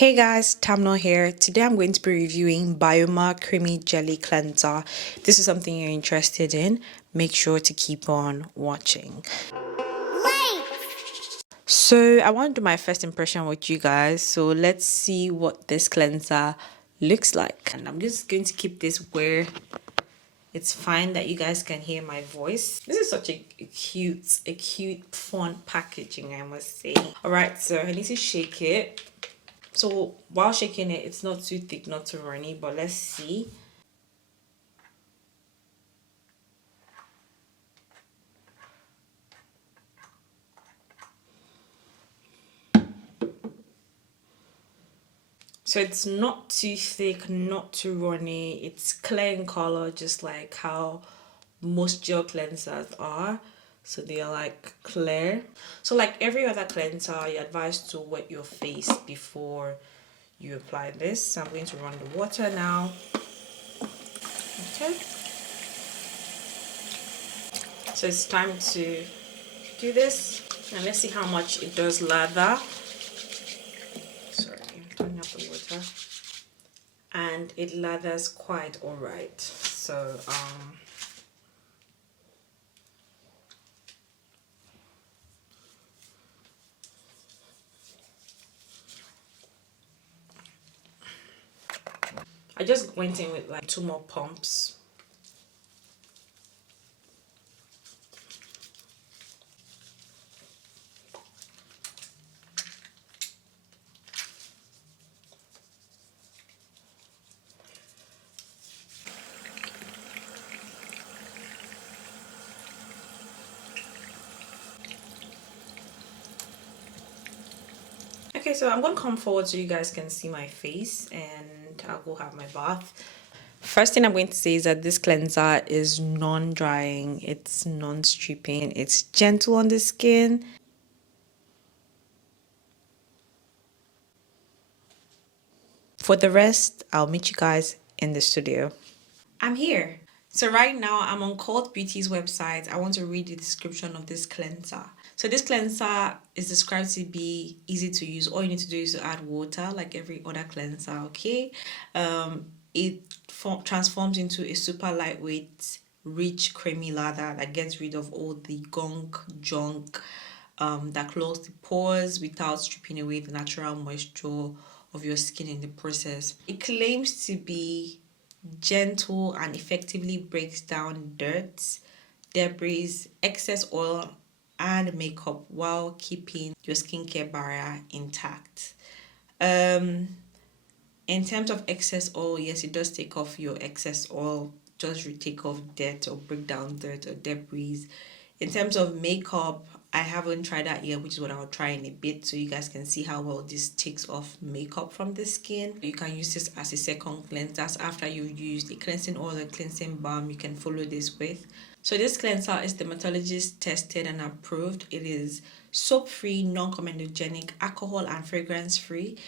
Hey guys, Tamno here. Today I'm going to be reviewing Byoma Creamy Jelly Cleanser. If this is something you're interested in, make sure to keep on watching. So I want to do my first impression with you guys. So let's see what this cleanser looks like. And I'm just going to keep this where it's fine that you guys can hear my voice. This is such a cute, fun packaging, I must say. All right, so I need to shake it. So while shaking it, it's not too thick, not too runny, but let's see. So it's not too thick, not too runny. It's clear in color, just like how most gel cleansers are. So they are like clear. So like every other cleanser, you're advised to wet your face before you apply this. So I'm going to run the water now. Okay. So it's time to do this. And let's see how much it does lather. Sorry, I'm turning up the water. And it lathers quite alright. So I just went in with like 2 more pumps. Okay, so I'm going to come forward so you guys can see my face and I'll go have my bath. First thing I'm going to say is that this cleanser is non-drying, it's non-stripping, it's gentle on the skin. For the rest, I'll meet you guys in the studio. I'm here. So right now I'm on Cult Beauty's website. I want to read the description of this cleanser. So this cleanser is described to be easy to use. All you need to do is to add water like every other cleanser, okay? It transforms into a super lightweight, rich, creamy lather that gets rid of all the junk that clogs the pores without stripping away the natural moisture of your skin in the process. It claims to be gentle and effectively breaks down dirt, debris, excess oil, and makeup while keeping your skincare barrier intact. In terms of excess oil, yes, it does take off your excess oil, just take off dirt or break down dirt or debris. In terms of makeup, I haven't tried that yet, which is what I'll try in a bit so you guys can see how well this takes off makeup from the skin. You can use this as a second cleanse. That's after you've used a cleansing oil or cleansing balm, you can follow this with. So this cleanser is dermatologist tested and approved. It is soap-free, non-comedogenic, alcohol and fragrance-free.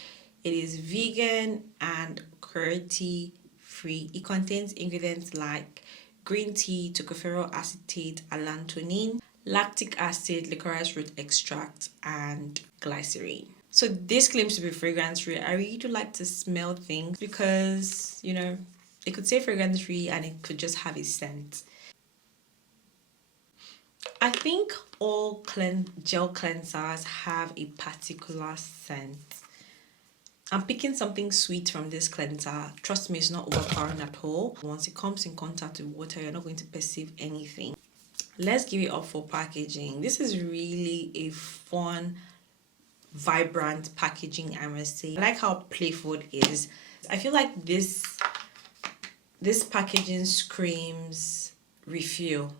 It is vegan and cruelty-free. It contains ingredients like green tea, tocopherol acetate, allantoin, lactic acid, licorice root extract, and glycerine. So this claims to be fragrance free. I really do like to smell things because, you know, it could say fragrance free and it could just have a scent. I think all gel cleansers have a particular scent. I'm picking something sweet from this cleanser. Trust me, it's not overpowering at all. Once it comes in contact with water, you're not going to perceive anything. Let's give it up for packaging. This is really a fun, vibrant packaging, I must say. I like how playful it is. I feel like this packaging screams refill.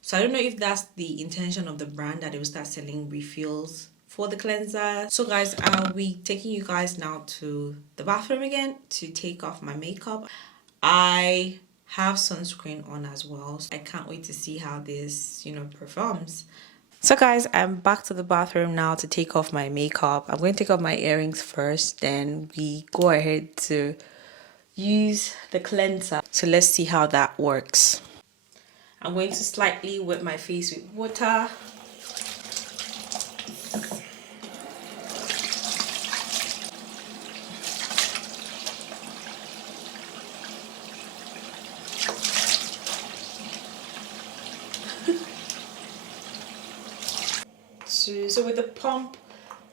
So I don't know if that's the intention of the brand, that they will start selling refills for the cleanser. So guys, I'll be taking you guys now to the bathroom again to take off my makeup. I have sunscreen on as well, so I can't wait to see how this, performs. So guys, I'm back to the bathroom now to take off my makeup. I'm going to take off my earrings first, then we go ahead to use the cleanser. So let's see how that works. I'm going to slightly wet my face with water. So with the pump,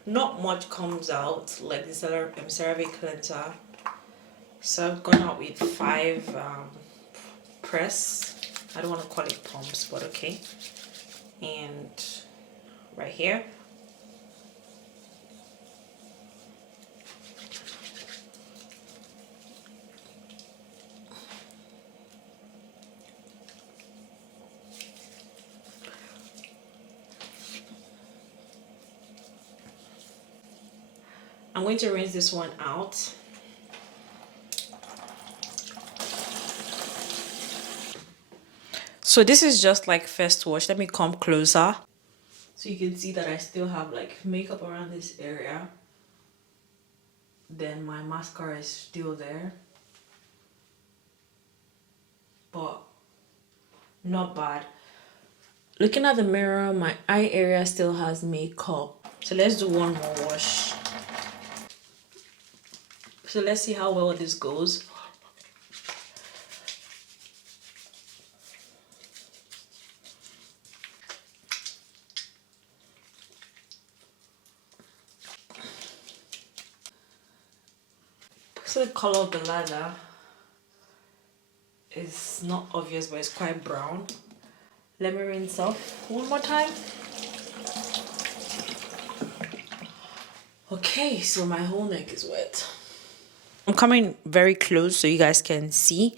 not much comes out like the CeraVe cleanser. So I've gone out with 5 press. I don't want to call it pumps, but okay. And right here. I'm going to rinse this one out. So this is just like first wash. Let me come closer. So you can see that I still have like makeup around this area. Then my mascara is still there. But not bad. Looking at the mirror, my eye area still has makeup. So let's do one more wash. So let's see how well this goes. So the color of the lather is not obvious, but it's quite brown. Let me rinse off one more time. Okay, so my whole neck is wet. I'm coming very close so you guys can see.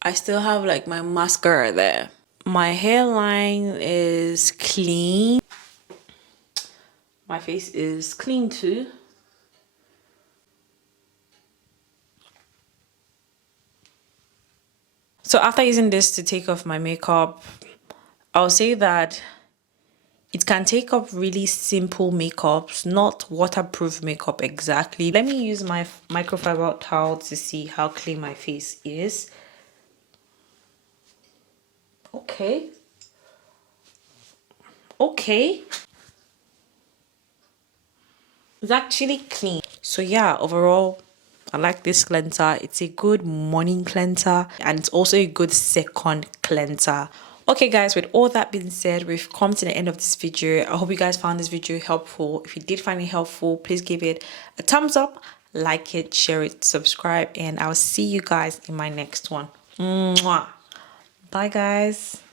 I still have like my mascara there. My hairline is clean. My face is clean too. So after using this to take off my makeup, I'll say that it can take off really simple makeups, not waterproof makeup exactly. Let me use my microfiber towel to see how clean my face is. Okay. It's actually clean. So yeah, overall, I like this cleanser. It's a good morning cleanser and it's also a good second cleanser. Okay guys, with all that being said, we've come to the end of this video. I hope you guys found this video helpful. If you did find it helpful, please give it a thumbs up, like it, share it, subscribe, and I'll see you guys in my next one. Mwah. Bye guys.